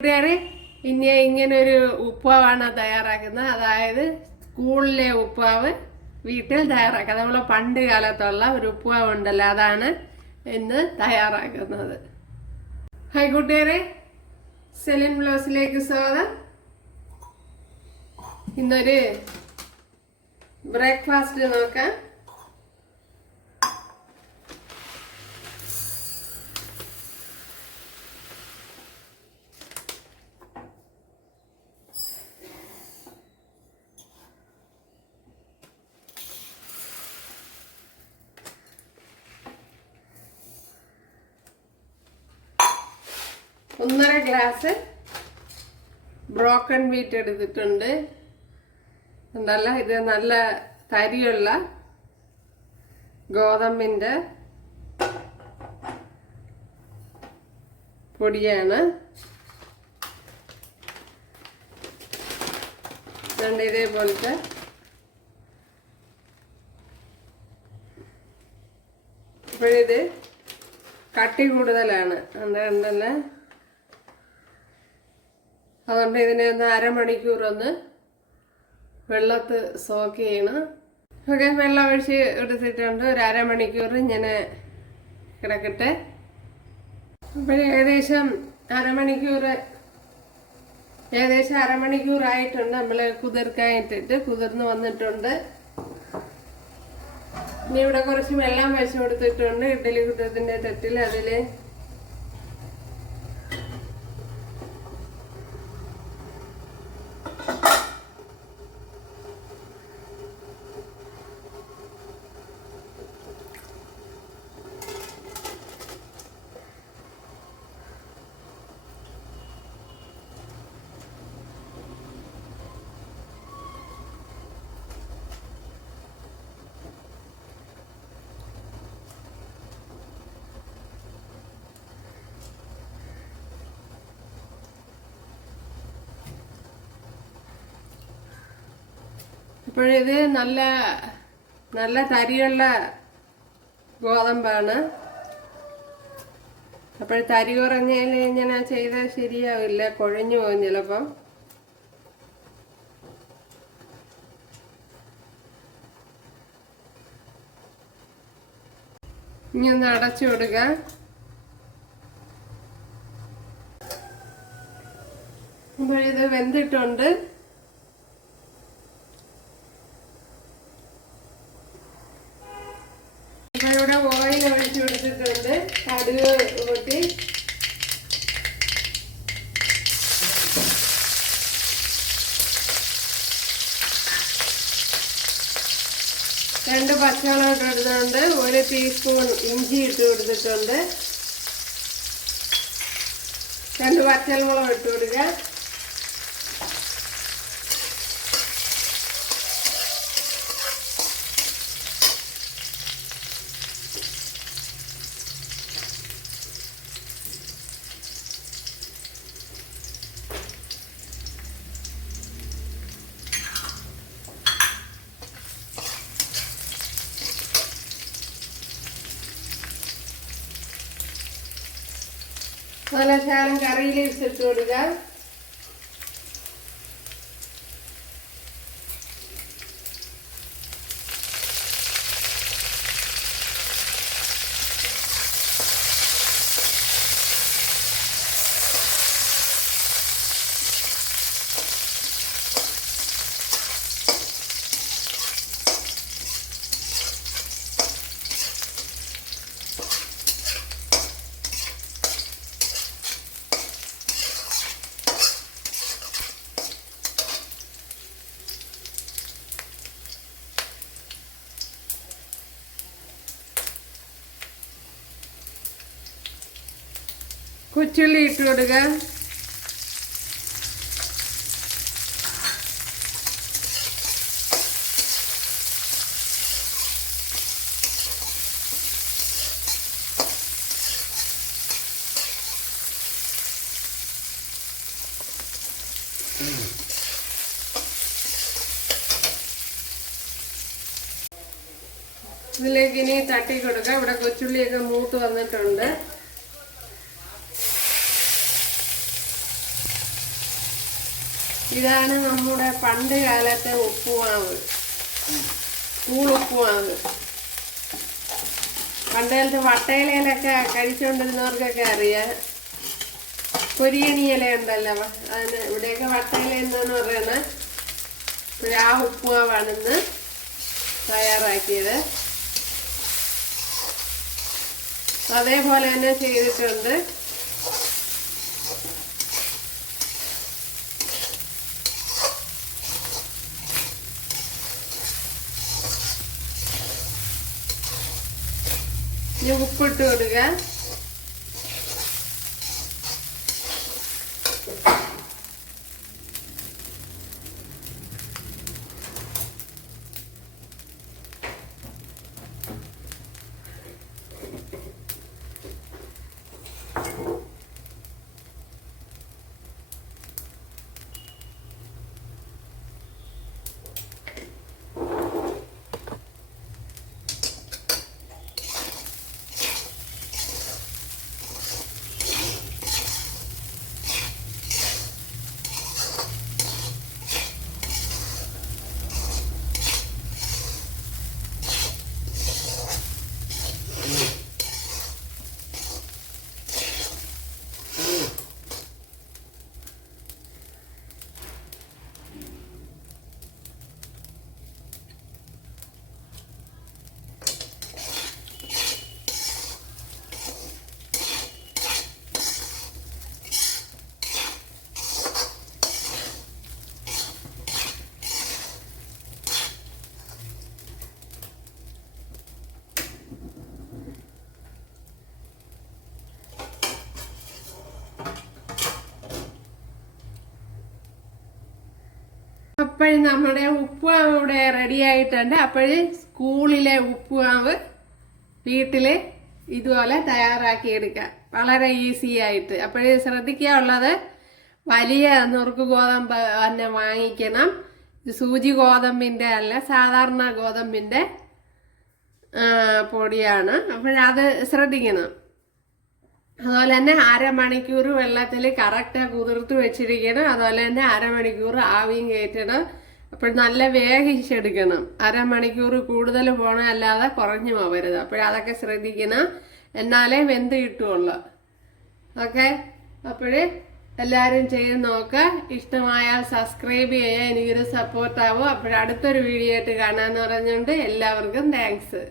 കൂട്ടുകാരെ, ഇനി ഇങ്ങനൊരു ഉപ്പാവാണ് തയ്യാറാക്കുന്നത്. അതായത് സ്കൂളിലെ ഉപ്പാവ് വീട്ടിൽ തയ്യാറാക്കുക. നമ്മളെ പണ്ട് കാലത്തുള്ള ഒരു ഉപ്പാവ് ഉണ്ടല്ലോ, അതാണ് ഇന്ന് തയ്യാറാക്കുന്നത്. ഹായ് കൂട്ടുകാരെ, സെലിൻ ബ്ലോസിലേക്ക് സ്വാഗതം. ഇന്നൊരു ബ്രേക്ക്ഫാസ്റ്റ് നോക്കാം. ഒന്നര ഗ്ലാസ് ബ്രോക്കൺ വീറ്റ് എടുത്തിട്ടുണ്ട്. ഉണ്ടല്ല, ഇത് നല്ല തരിയുള്ള ഗോതമ്പിൻ്റെ പൊടിയാണ്. ഇതേപോലത്തെ ഇപ്പോഴിത് കട്ടി കൂടുതലാണ്, ഉണ്ടല്ലേ. അതുകൊണ്ട് ഇതിനെ ഒന്ന് അരമണിക്കൂർ ഒന്ന് വെള്ളത്ത് സോക്ക് ചെയ്യണം. ഓക്കെ, വെള്ളം ഒഴിച്ച് എടുത്തിട്ടുണ്ട്. ഒരു അരമണിക്കൂർ ഇങ്ങനെ കിടക്കട്ടെ. അപ്പോൾ ഏകദേശം അരമണിക്കൂറായിട്ടുണ്ട്. നമ്മൾ കുതിർക്കായിട്ടിട്ട് കുതിർന്ന് വന്നിട്ടുണ്ട്. ഇനി ഇവിടെ കുറച്ച് വെള്ളം വെച്ച് കൊടുത്തിട്ടുണ്ട് ഇഡ്ഡലി കുട്ടത്തിൻ്റെ തട്ടിൽ. അതിൽ ഇപ്പോഴിത് നല്ല തരിയുള്ള ഗോതമ്പാണ്. അപ്പോൾ തരി കുറഞ്ഞാൽ ഇങ്ങനെ ചെയ്താൽ ശരിയാവില്ല, കുഴഞ്ഞു പോകും ചിലപ്പം. ഇനി ഒന്ന് അടച്ചു കൊടുക്കാം. ഇപ്പോഴിത് വെന്തിട്ടുണ്ട്. ഇപ്പൊ ഇവിടെ ഓയിൽ ഒഴിച്ചു കൊടുത്തിട്ടുണ്ട്. കടുക് കൂട്ടി രണ്ട് പച്ചമുളക് ഇട്ട് കൊടുത്തിട്ടുണ്ട്. 1 ടീസ്പൂൺ ഇഞ്ചി ഇട്ട് കൊടുത്തിട്ടുണ്ട്. 2 പച്ചമുളക് ഇട്ട് കൊടുക്കുക. നല്ല ശകലം കറി ലീവ്സ് ഇട്ട് കൊടുക്കുക. കൊച്ചുള്ളി ഇട്ട് കൊടുക്കുക. ഇതിലേക്ക് ഇനി തട്ടി കൊടുക്കുക. ഇവിടെ കൊച്ചുള്ളിയൊക്കെ മൂത്ത് വന്നിട്ടുണ്ട്. ഇതാണ് നമ്മുടെ പണ്ട് കാലത്തെ ഉപ്പുമാവ്, സ്കൂൾ ഉപ്പുമാവ്. പണ്ട് കാലത്ത് വട്ടയിലയിലൊക്കെ കഴിച്ചുകൊണ്ടിരുന്നവർക്കൊക്കെ അറിയാം. പൊരിയണി ഇല ഉണ്ടല്ലോ, അതിന് ഇവിടെയൊക്കെ വട്ടയില എന്താന്ന് പറയുന്നത്. ആ ഉപ്പുമാവാണ് ഇന്ന് തയ്യാറാക്കിയത്. അതേപോലെ തന്നെ ചെയ്തിട്ടുണ്ട്. ഇനി ഉപ്പിട്ട് കൊടുക്കുക. അപ്പോഴും നമ്മുടെ ഉപ്പുമാവ് ഇവിടെ റെഡി ആയിട്ടുണ്ട്. അപ്പോഴും സ്കൂളിലെ ഉപ്പുമാവ് വീട്ടിൽ ഇതുപോലെ തയ്യാറാക്കി എടുക്കാം, വളരെ ഈസി ആയിട്ട്. അപ്പോഴും ശ്രദ്ധിക്കാനുള്ളത്, വലിയ നുറുക്ക് ഗോതമ്പ് തന്നെ വാങ്ങിക്കണം. സൂചി ഗോതമ്പിൻ്റെ അല്ല, സാധാരണ ഗോതമ്പിൻ്റെ പൊടിയാണ്. അപ്പോഴത് ശ്രദ്ധിക്കണം. അതുപോലെ തന്നെ അരമണിക്കൂർ വെള്ളത്തിൽ കറക്റ്റ് കുതിർത്ത് വെച്ചിരിക്കണം. അതുപോലെ തന്നെ അരമണിക്കൂർ ആവിയും കയറ്റണം. അപ്പോൾ നല്ല വേവിച്ചെടുക്കണം. അരമണിക്കൂർ കൂടുതൽ പോകണം, അല്ലാതെ കുറഞ്ഞു പോകരുത്. അപ്പോഴതൊക്കെ ശ്രദ്ധിക്കണം, എന്നാലേ വെന്ത് കിട്ടുള്ളൂ. ഓക്കെ, അപ്പോഴേ എല്ലാവരും ചെയ്ത് നോക്കുക. ഇഷ്ടമായാൽ സബ്സ്ക്രൈബ് ചെയ്യുക, എനിക്കൊരു സപ്പോർട്ടാവും. അപ്പോഴടുത്തൊരു വീഡിയോ ആയിട്ട് കാണാമെന്ന് പറഞ്ഞുകൊണ്ട് എല്ലാവർക്കും താങ്ക്സ്.